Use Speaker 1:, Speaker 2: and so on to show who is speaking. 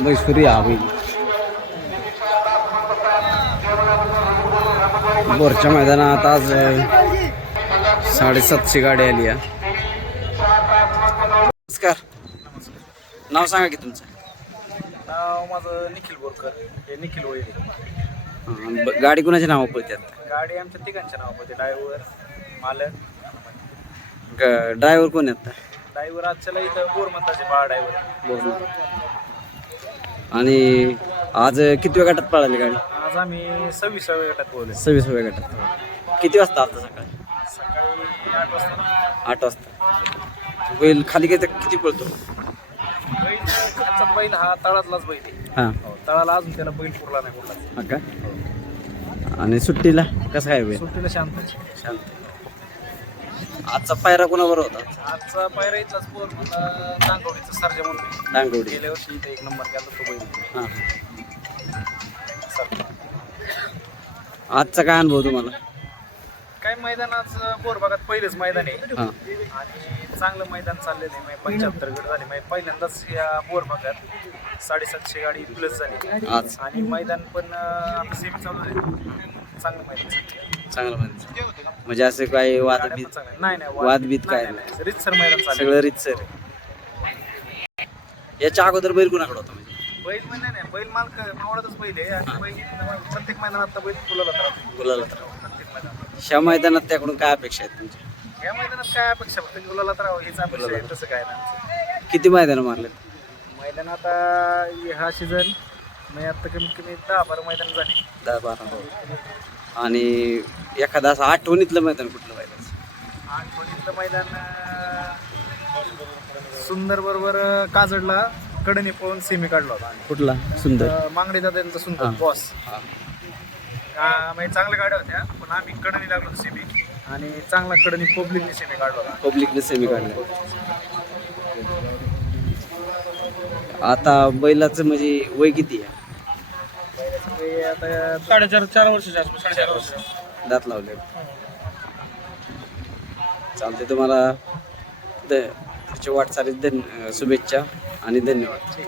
Speaker 1: मैसुरी हवी बोरच्या मैदानात आज साडेसातशे गाडी आली आहे. नमस्कार. नाव सांगा की तुमचं.
Speaker 2: नाव माझं निखिल बोरकर. हे निखिल
Speaker 1: ब- गाडी कुणाच्या नावा पळतात
Speaker 2: गाडी आमच्या तिघांच्या नाव होते ड्रायव्हर मालक
Speaker 1: ड्रायव्हर कोण आहेत?
Speaker 2: ड्रायव्हर आजच्याला इथं बोरमंताचे बाळा ड्रायव्हर.
Speaker 1: आणि आज किती गटात पळाली गाडी?
Speaker 2: आज आम्ही सव्वीसाव्या गटात बोलले
Speaker 1: सव्वीसाव्या गटात. किती वाजता आता सकाळी?
Speaker 2: सकाळी आठ वाजता.
Speaker 1: आठ वाजता. बैल खाली किती किती पळतो?
Speaker 2: बैल खालचा बैल हा तळातलाच बैल आहे.
Speaker 1: हां.
Speaker 2: हो, तळाला अजून त्याला बैल पुरला नाही कुठला.
Speaker 1: हा का? आणि सुट्टीला कसं काय बैल?
Speaker 2: सुट्टीला शांत
Speaker 1: शांत. आजचा पायरा कोणाबरोबर होता?
Speaker 2: आजचा पायरा इथलाच बोर नांगवडीचा सरजा म्हणून
Speaker 1: डांगवडी
Speaker 2: गेल्या वर्षी इथं एक नंबर केला तो बैल.
Speaker 1: हां.
Speaker 2: सरजा.
Speaker 1: आजचा काय अनुभव तुम्हाला?
Speaker 2: काय मैदानाच भागात पहिलेच मैदान आहे.
Speaker 1: हां.
Speaker 2: आणि चांगलं मैदान चाललेलं आहे. पंच्याहत्तर गट झाले. म्हणजे पहिल्यांदाच या बोर भागात साडेसातशे गाडी प्लस झाली.
Speaker 1: आज.
Speaker 2: आणि मैदान पण अं, आपलं सेमी चालू आहे चांगलं मैदान. चाललंय.
Speaker 1: चांगलं म्हणजे म्हणजे असं काही वाद
Speaker 2: गाड्या
Speaker 1: बीत
Speaker 2: पण चांगल्या. नाही नाही
Speaker 1: वादबीत काय
Speaker 2: नाही, नाही. रीतसर मैदान
Speaker 1: सगळं रीतसर याच्या अगोदर बैल कुणाकडे होता म्हणजे?
Speaker 2: बैल म्हणजे नाही बैल मालक मावळतच बैल आहे. आणि बैल प्रत्येक मैदानात आता बैल फुलाला तर
Speaker 1: गुलाला तर
Speaker 2: प्रत्येक मैदानात.
Speaker 1: ह्या मैदानात त्याकडून काय अपेक्षा आहेत तुमच्या?
Speaker 2: या मैदानात काय अपेक्षा? फक्त गुलाला तर हेच अपेक्षा आहे तसं काय नाही
Speaker 1: किती मैदान मारले
Speaker 2: मैदान आता हा सीझन म्हणजे आता कमीत कमी दहा बारा मैदान झाली.
Speaker 1: दहा बारा आणि एखादा असं आठवणीतलं मैदान कुठलं मैदान
Speaker 2: आठवणीतलं मैदान सुंदर बरोबर काजडला कडनी पळून सेमी काढला होता
Speaker 1: कुठला? सुंदर.
Speaker 2: मांगडे दादा सुंदर. बॉस
Speaker 1: हा.
Speaker 2: म्हणजे चांगल्या गाड्या होत्या पण आम्ही कडनी लागलो सेमी आणि चांगला कडनी पब्लिकने सेमी काढला होता.
Speaker 1: पब्लिकने सेमी काढला. आता बैलाचं म्हणजे वय किती आहे?
Speaker 2: आता साडेचार चार वर्षाच्या आसपास साडेचार वर्ष.
Speaker 1: दात लावले. चालते तुम्हाला द- पुढच्या वाटचालीत धन्य शुभेच्छा आणि धन्यवाद.